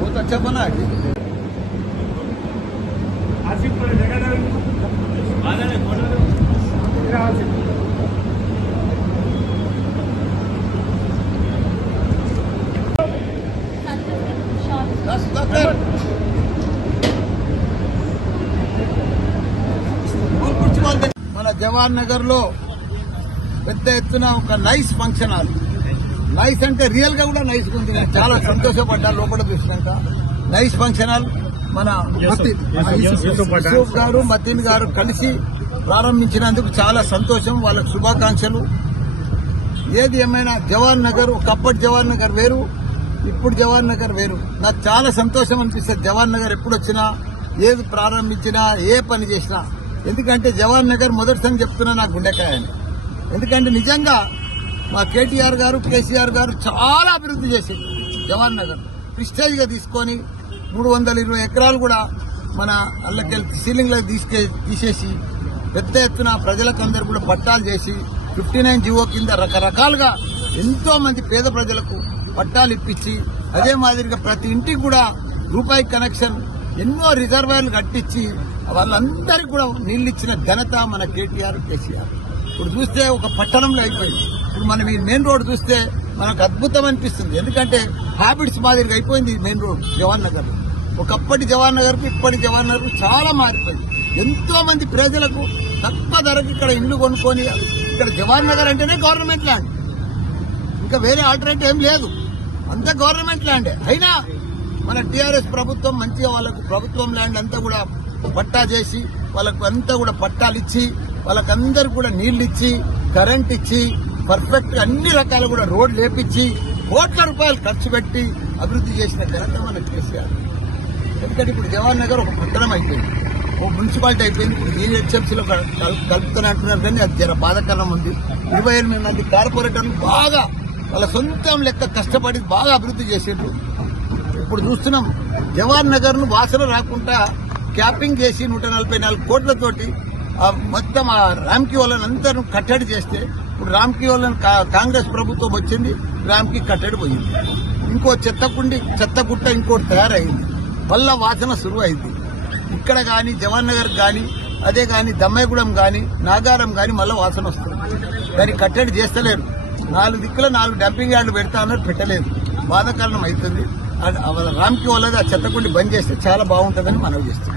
बहुत अच्छा बना है। మన జవహర్ నగర్ లో పెద్ద ఎత్తున ఒక నైస్ ఫంక్షన్ హాల్. నైస్ అంటే రియల్ గా కూడా నైస్ ఉంది. చాలా సంతోషపడ్డా లోపల చూసినాక. నైస్ ఫంక్షన్ హాల్ మన యూసుఫ్ గారు మతీన్ గారు కలిసి ప్రారంభించినందుకు చాలా సంతోషం. వాళ్ళకు శుభాకాంక్షలు. ఏది ఏమైనా జవహర్ నగర్ ఒకప్పటి జవహర్ నగర్ వేరు, ఇప్పుడు జవహర్ నగర్ వేరు. నాకు చాలా సంతోషం అనిపిస్తుంది జవహర్ నగర్ ఎప్పుడు వచ్చినా, ఏది ప్రారంభించినా, ఏ పని చేసినా. ఎందుకంటే జవహర్ నగర్ మొదటిసారి చెప్తున్నా నాకు గుండెకాయ అని. ఎందుకంటే నిజంగా మా కేటీఆర్ గారు, కేసీఆర్ గారు చాలా అభివృద్ధి చేసింది జవహర్ నగర్. ప్రిస్టేజ్ గా తీసుకొని 320 ఎకరాలు కూడా మన అల్లకెళ్ళి సీలింగ్ లో తీసేసి పెద్ద ఎత్తున ప్రజలకందరూ కూడా పట్టాలు చేసి 59 జీవో కింద రకరకాలుగా ఎంతో మంది పేద ప్రజలకు పట్టాలు ఇప్పించి, అదే మాదిరిగా ప్రతి ఇంటికి కూడా రూపాయి కనెక్షన్, ఎన్నో రిజర్వాయర్లు కట్టించి వాళ్ళందరికీ కూడా నీళ్లు ఇచ్చిన ఘనత మన కేటీఆర్, కేసీఆర్. ఇప్పుడు చూస్తే ఒక పట్టణంలో అయిపోయింది. ఇప్పుడు మనం ఈ మెయిన్ రోడ్ చూస్తే మనకు అద్భుతం అనిపిస్తుంది. ఎందుకంటే హ్యాబిట్స్ మాదిరిగా అయిపోయింది మెయిన్ రోడ్ జవహర్ నగర్. ఒకప్పటి జవహర్ నగర్ కు ఇప్పటి జవహర్ నగర్ కు చాలా మారిపోయింది. ఎంతో మంది ప్రజలకు తక్కువ ధరకు ఇక్కడ ఇల్లు కొనుక్కొని, ఇక్కడ జవహర్ నగర్ అంటేనే గవర్నమెంట్ ల్యాండ్, ఇంకా వేరే ఆల్టర్నేటివ్ ఏం లేదు, అంతా గవర్నమెంట్ ల్యాండే. అయినా మన టీఆర్ఎస్ ప్రభుత్వం మంచిగా వాళ్ళకు ప్రభుత్వం ల్యాండ్ అంతా కూడా పట్టా చేసి, వాళ్ళకు అంతా కూడా పట్టాలు ఇచ్చి, వాళ్ళకందరూ కూడా నీళ్లు ఇచ్చి, కరెంట్ ఇచ్చి, పర్ఫెక్ట్ అన్ని రకాల కూడా రోడ్లు లేపించి, కోట్ల రూపాయలు ఖర్చు పెట్టి అభివృద్ధి చేసిన ఘనత మన కేసీఆర్. ఎందుకంటే ఇప్పుడు జవహర్ నగర్ ఒక పట్టణం అయిపోయింది, ఓ మున్సిపాలిటీ అయిపోయింది. ఇప్పుడు ఈ హెచ్ఎంసీలో కలుపుతున్నట్టున్నారు, కానీ అది జర బాధాకరం ఉంది. 28 మంది కార్పొరేటర్లు బాగా వాళ్ళ సొంతం లెక్క కష్టపడి బాగా అభివృద్ధి చేసిండ్రు. ఇప్పుడు చూస్తున్నాం జవహర్ నగర్ ను వాసన రాకుండా క్యాపింగ్ చేసి 144 కోట్లతోటి మొత్తం ఆ రామ్కీ వాళ్ళని అందరూ కట్టడి చేస్తే, ఇప్పుడు రామ్కీ వాళ్ళని కాంగ్రెస్ ప్రభుత్వం వచ్చింది, రామ్కీ కట్టడి పోయింది. ఇంకో చెత్తగుట్ట ఇంకోటి తయారైంది, మళ్ళా వాసన సురువు అయింది. ఇక్కడ గాని జవహర్ నగర్ గాని, అదే గాని దమ్మాయిగూడెం గాని, నాగారం గాని మళ్ళా వాసన వస్తుంది. దాన్ని కట్టడి చేస్తలేరు. 4 దిక్కుల 4 డంపింగ్ యార్డులు పెడతా అన్నారు, పెట్టలేదు. బాధాకరణం అవుతుంది. రామ్కీ వాళ్ళది ఆ చెత్తకుండి బంద్ చేస్తే చాలా బాగుంటుందని మనవి చేస్తుంది.